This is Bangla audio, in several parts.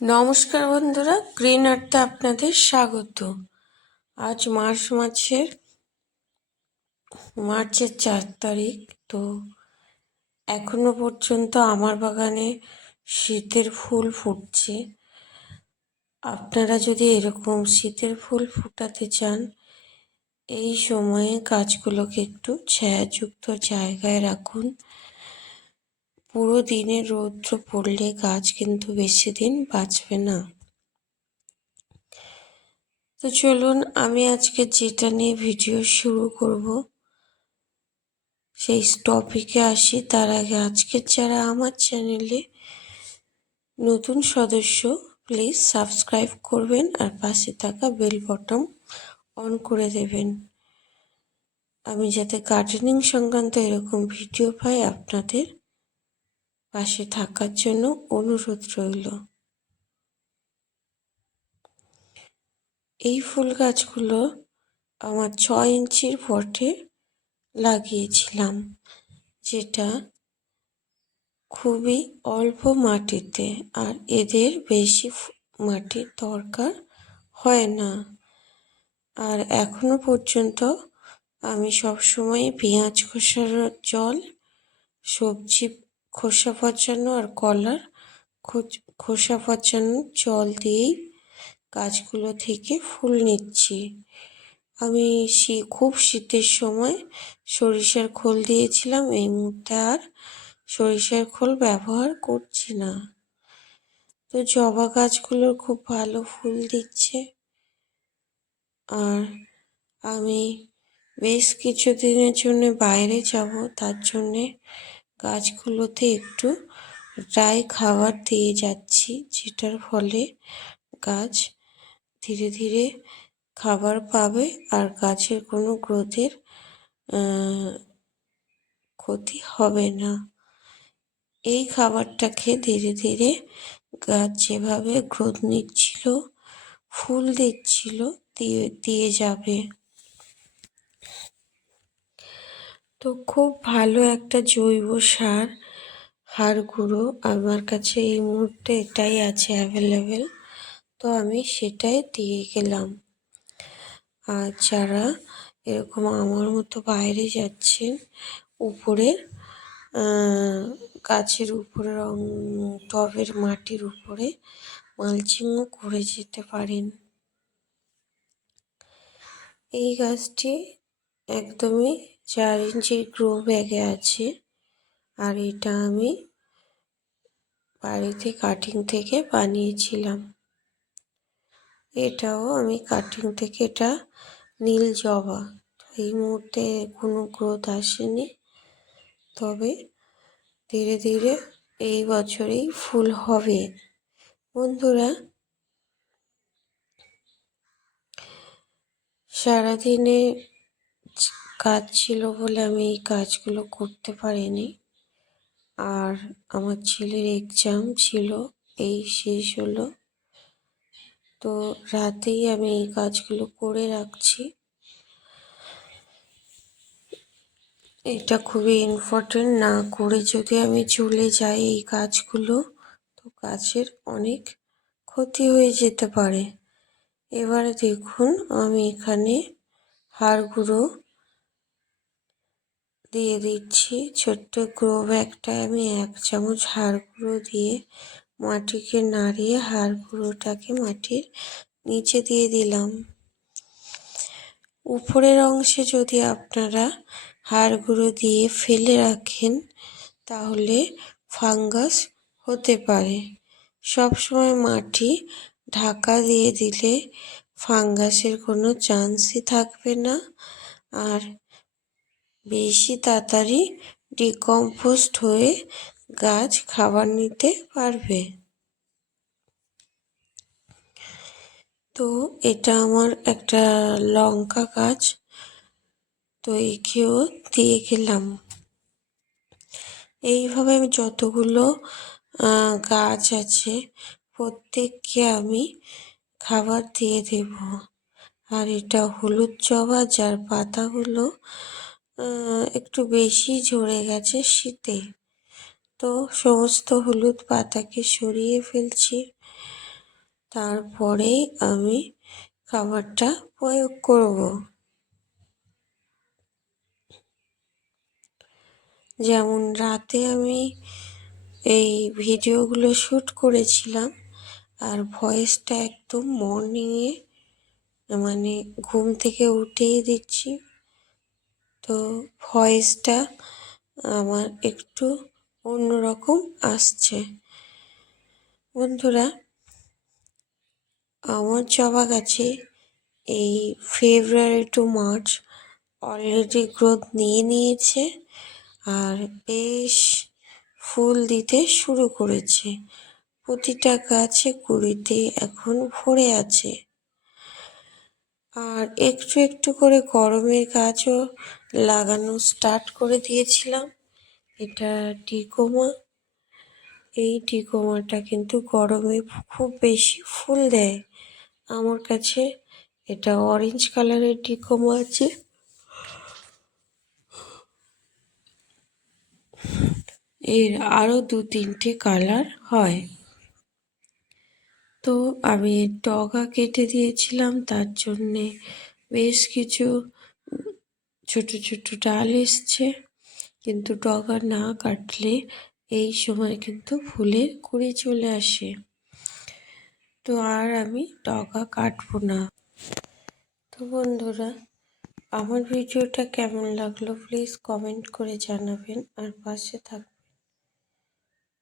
নমস্কার বন্ধুরা, গ্রিন আর্টে আপনাদের স্বাগত। আজ মার্চ মাসের, মার্চের চার তারিখ, তো এখনও পর্যন্ত আমার বাগানে শীতের ফুল ফুটছে। আপনারা যদি এরকম শীতের ফুল ফুটাতে চান, এই সময়ে গাছগুলোকে একটু ছায়াযুক্ত জায়গায় রাখুন। পুরো দিনে রৌদ্র পড়লে গাছ কিন্তু বেশি দিন বাঁচবে না। তো চলুন, আমি আজকে যেটা নিয়ে ভিডিও শুরু করব, সেই টপিকে আসি। তার আগে আজকের যারা আমার চ্যানেলে নতুন সদস্য, প্লিজ সাবস্ক্রাইব করবেন আর পাশে থাকা বেল বটম অন করে দেবেন। আমি যাতে গার্ডেনিং সংক্রান্ত এরকম ভিডিও পাই আপনাদের। পাশে থাকার জন্য অনুরোধ রইল। এই ফুল গাছগুলো আমার ছ ইঞ্চির পটে লাগিয়েছিলাম, যেটা খুবই অল্প মাটিতে, আর এদের বেশি মাটির দরকার হয় না। আর এখনও পর্যন্ত আমি সবসময় পেঁয়াজ খোসার জল, সবজি খোসা পচানো আর কলার খোসা পচানো জল দিয়েই গাছগুলো থেকে ফুল নিচ্ছি। আমি শী, খুব শীতের সময় সরিষার খোল দিয়েছিলাম, এই মুহূর্তে আর সরিষার খোল ব্যবহার করছি না। তো জবা গাছগুলোর খুব ভালো ফুল দিচ্ছে। আর আমি বেশ কিছুদিনের জন্য বাইরে যাব, তার জন্যে গাছগুলোতে একটু ড্রাই খাবার দিয়ে যাচ্ছি, যেটার ফলে গাছ ধীরে ধীরে খাবার পাবে আর গাছের কোনো গ্রোথের ক্ষতি হবে না। এই খাবারটা খেয়ে ধীরে ধীরে গাছ যেভাবে গ্রোথ নিচ্ছিল, ফুল দিচ্ছিল, দিয়ে দিয়ে যাবে। তো খুব ভালো একটা জৈব সার, হাড় গুঁড়ো আমার কাছে এই মুহূর্তে এটাই আছে অ্যাভেলেবেল তো আমি সেটাই দিয়ে গেলাম। আর যারা এরকম আমার মতো বাইরে যাচ্ছেন, উপরের গাছের উপরে রং টবের মাটির উপরে মালচিংও করে যেতে পারেন। এই গাছটি একদমই চার ইঞ্চির গ্রো ব্যাগে আছে। আর এটা আমি বাড়িতে কাটিং থেকে বানিয়েছিলাম। এটাও আমি কাটিং থেকে, এটা নীল জবা। এই মুহূর্তে কোনো গ্রোথ আসেনি। তবে ধীরে ধীরে এই বছরেই ফুল হবে। বন্ধুরা, সারাদিনে কাজ ছিল বলে আমি এই কাজগুলো করতে পারিনি। আর আমার ছেলের এক্সাম ছিল, এই শেষ হলো। তো রাতেই আমি এই কাজগুলো করে রাখছি। এটা খুবই ইম্পর্টেন্ট না করে যদি আমি চলে যাই এই কাজগুলো, তো গাছের অনেক ক্ষতি হয়ে যেতে পারে। এবারে দেখুন, আমি এখানে হাড় গুঁড়ো দিয়ে দিচ্ছি। ছোট্ট গ্রো ব্যাগটায় আমি এক চামচ হাড় গুঁড়ো দিয়ে মাটিকে নাড়িয়ে হাড় গুঁড়োটাকে মাটির নিচে দিয়ে দিলাম। উপরের অংশে যদি আপনারা হাড় গুঁড়ো দিয়ে ফেলে রাখেন, তাহলে ফাঙ্গাস হতে পারে। সবসময় মাটি ঢাকা দিয়ে দিলে ফাঙ্গাসের কোনো চান্সই থাকবে না। আর বেশি তাড়াতাড়ি ডিকম্পোস্ট হয়ে গাছ খাবার নিতে পারবে। তো এটা আমার একটা লঙ্কা গাছ, তো একেও দিয়ে গেলাম এইভাবে আমি যতগুলো গাছ আছে, প্রত্যেককে আমি খাবার দিয়ে দেব। আর এটা হলুদ জবা, যার পাতাগুলো একটু বেশি ঝরে গেছে শীতে। তো সমস্ত হলুদ পাতাকে সরিয়ে ফেলছি। তারপরেই আমি খাবারটা প্রয়োগ করব। যেমন রাতে আমি এই ভিডিওগুলো শ্যুট করেছিলাম, আর ভয়েসটা একদম মর্নিংয়ে মানে ঘুম থেকে উঠেই দিচ্ছি। তো ভয়েসটা আমার একটু অন্যরকম আসছে। বন্ধুরা, আমার জবা গাছে এই February to March already growth নিয়ে নিয়েছে আর বেশ ফুল দিতে শুরু করেছে। প্রতিটা গাছে কুড়িতে এখন ভরে আছে। আর একটু একটু করে গরমের গাছও লাগানো স্টার্ট করে দিয়েছিলাম। এটা টিকোমা এই টিকোমাটা কিন্তু গরমে খুব বেশি ফুল দেয়। আমার কাছে এটা অরেঞ্জ কালারের টিকোমা আছে। এর আরও দু তিনটে কালার হয়। তো আমি ডগা কেটে দিয়েছিলাম, তার জন্যে বেশ কিছু ছোট ছোট ডাল এসছে। কিন্তু ডগা না কাটলে এই সময় কিন্তু ফুলের কুড়ি চলে আসে। তো আর আমি ডগা কাটবো না। তো বন্ধুরা, আমার ভিডিওটা কেমন লাগল প্লিজ কমেন্ট করে জানাবেন আর পাশে থাকবেন।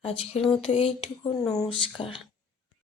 আজকের মতো এইটুকু, নমস্কার।